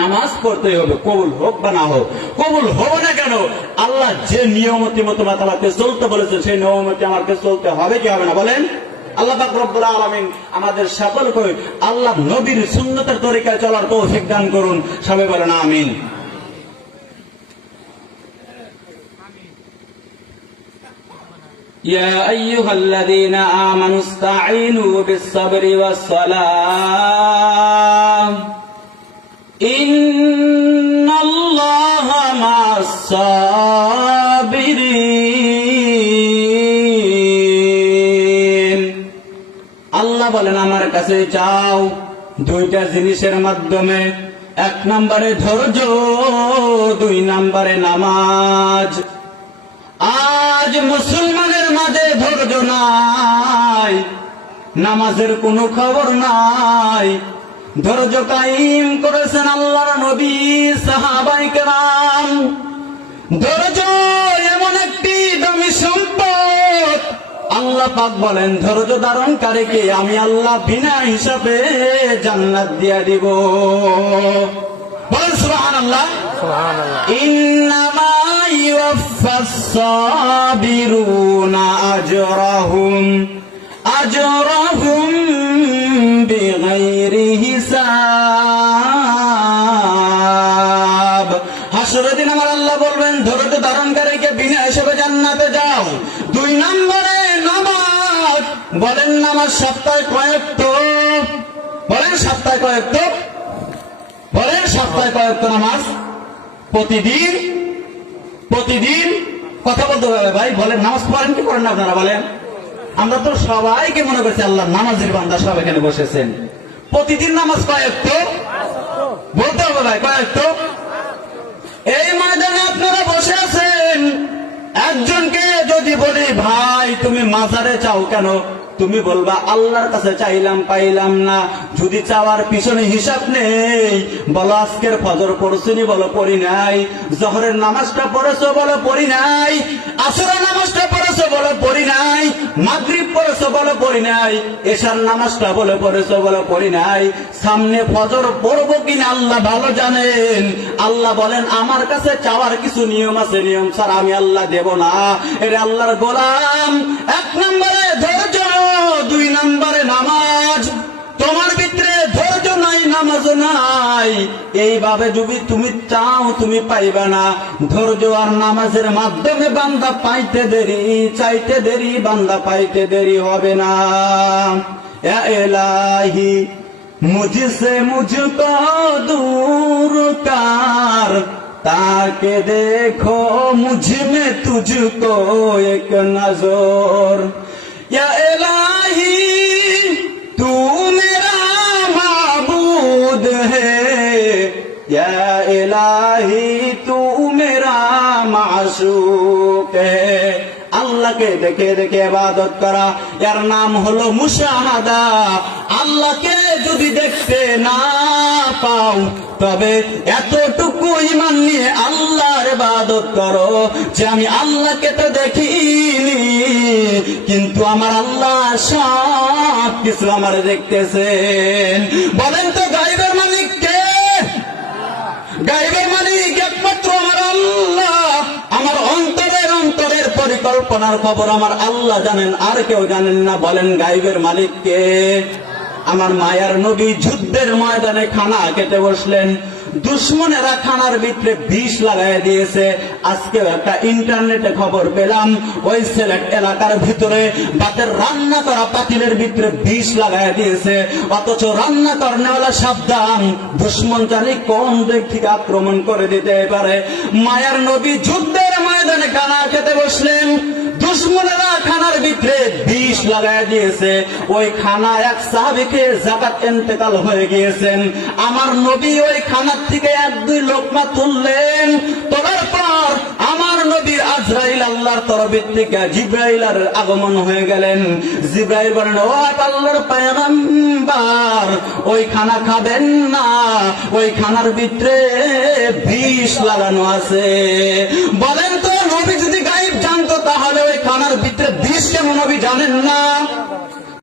নামাজ পড়তে হবে, কবুল হোক বা না হোক। কবুল হবে না কেন? আল্লাহ যে নিয়মতি মতো আমাকে চলতে বলেছে সেই নিয়মতি আমাকে চলতে হবে কি হবে না বলেন? আল্লাহ পাক রব্বুল আলামিন আমাদের সকলকে আল্লাহ নবীর সুন্নতের তরিকায় চলার তৌফিক দান করুন। সবাই বলেন আমিন। يا أيها الذين آمنوا استعينوا بالصبر والصلاة إن الله مع الصابرين। আল্লাহ বলেন আমার কাছে চাও দুইটা জিনিসের মাধ্যমে, এক নম্বরে ধৈর্য, দুই নম্বরে নামাজ। আজ মুসলমানের মাঝে ধৈর্য নাই, নামাজের কোনো খবর নাই। ধৈর্য কায়েম করেছেন আল্লাহর নবী, সাহাবায়ে কেরাম। ধৈর্য এমন একটি দামি সম্পদ, আল্লাহ পাক বলেন ধৈর্য ধারণকারীকে আমি আল্লাহ বিনা হিসাবে জান্নাত দিয়া দিব। বলেন সুবহানাল্লাহ। ইন্নামা ইউওয়াফাস সাবিরুনা আজরাহুম বিগাইরি হিসাব। হাসরের দিন আমার আল্লাহ বলবেন ধৈর্য ধারণকারীকে বিনা হিসাবে জান্নাতে যাও। দুই নম্বরে নামাজ। বলেন নামাজ সপ্তাহে কয়েকত? বলেন সপ্তাহে কয়েকত? বলেন সপ্তাহে কয়েকত নামাজ? প্রতিদিন প্রতিদিন কথা বলতে হবে ভাই। বলেন নামাজ পড়েন কি করেন না আপনারা বলেন? আমরা তো সবাইকে মনে করছি আল্লাহ নামাজের বান্দা, সব এখানে বসেছেন। প্রতিদিন নামাজ কয়েকত? বলতে হবে ভাই কয়েকত? এই ময়দানে আপনারা বসে আছেন, একজনকে যদি বলি ভাই তুমি মাজারে চাও কেন, তুমি বলবা আল্লাহর কাছে চাইলাম পাইলাম না। যদি চাওয়ার পিছনে হিসাব নেই, বলো আজকের ফজর পড়ছিনি, বলো পড়ি নাই। জোহরের নামাজটা পড়েছো, বলো পড়ি নাই। আসরের নামাজটা পড়েছো, বলো পড়ি নাই। মাগরিব পড়েছো, বলো পড়ি নাই। এশার নামাজটা বলে পড়েছো, বলো পড়ি নাই। সামনে ফজর পড়বো কিনা আল্লাহ ভালো জানেন। আল্লাহ বলেন আমার কাছে চাওয়ার কিছু নিয়ম আছে, নিয়ম ছাড়া আমি আল্লাহ দেব না। এটা আল্লাহর গোলাম। এক নম্বরে ধৈর্য, দুই নম্বরে নামাজ। তোমার ভিতরে ধৈর্য নাই, নামাজ নাই, এইভাবে যদি তুমি চাও তুমি পাইবে না। ধৈর্য আর নামাজের মাধ্যমে বান্দা পাইতে দেরি, চাইতে দেরি, বান্দা পাইতে দেরি হবে না। ইয়া ইলাহি মুঝসে মুঝকো दूर कर, ताके देखो मुझ में तुझको एक नजर। या इलाही तू मेरा माबूद है, या इलाही तू मेरा माशूक है। আল্লাহকে দেখে দেখে ইবাদত করা, এর নাম হলো মুশাহাদা। আল্লাহকে যদি দেখতে না পাও, তবে এতটুকু ঈমান নিয়ে আল্লাহর ইবাদত করো যে আমি আল্লাহকে তো দেখিনি, কিন্তু আমার আল্লাহ সব কিছু আমার দেখতেছেন। বলেন তো গায়বের মালিক কে? গায়বের মালিক একমাত্র আমার আল্লাহ। আমার অন্তরের পরিকল্পনার খবর আমার আল্লাহ জানেন, আর কেউ জানেন না। বলেন গায়বের মালিক কে? আমার মায়ার নবী যুদ্ধের ময়দানে খানা খেতে বসলেন, দুশ্মনেরা খানার ভিতরে বিষ লাগাই দিয়েছে। আজকে একটা ইন্টারনেটে খবর পেলাম, ওই সিলেট এলাকার ভিতরে ভাতের রান্না করা পাতিলের ভিতরে বিষ লাগাই দিয়েছে। অথচ রান্না করেওয়ালা সাবধান, দুশ্মন জানি কোন দিক থেকে আক্রমণ করে দিতে পারে। মায়ার নবী যুদ্ধের ময়দানে খানা খেতে বসলেন, দুশ্মনেরা খানার ভিতরে বিষ লাগাই দিয়েছে। ওই খানা এক সাহাবীকে যাকাত ইন্তেকাল হয়ে গিয়েছেন। আমার নবী ওই খানার থেকে এক দুই লোকমা তুললেন, তোলার পর আমার নবী আজরাইল আল্লাহর তরফ থেকে জিবরাইলের আগমন হয়ে গেলেন। জিবরাইল বলেন ও আল্লাহর পয়গম্বর, ওই খানা খাবেন না, ওই খানার ভিতরে বিষ লাগানো আছে। বলেন তো নবী যদি গায়েব জানতো তাহলে ওই খানার ভিতরে বিষ কেমন নবী জানেন না?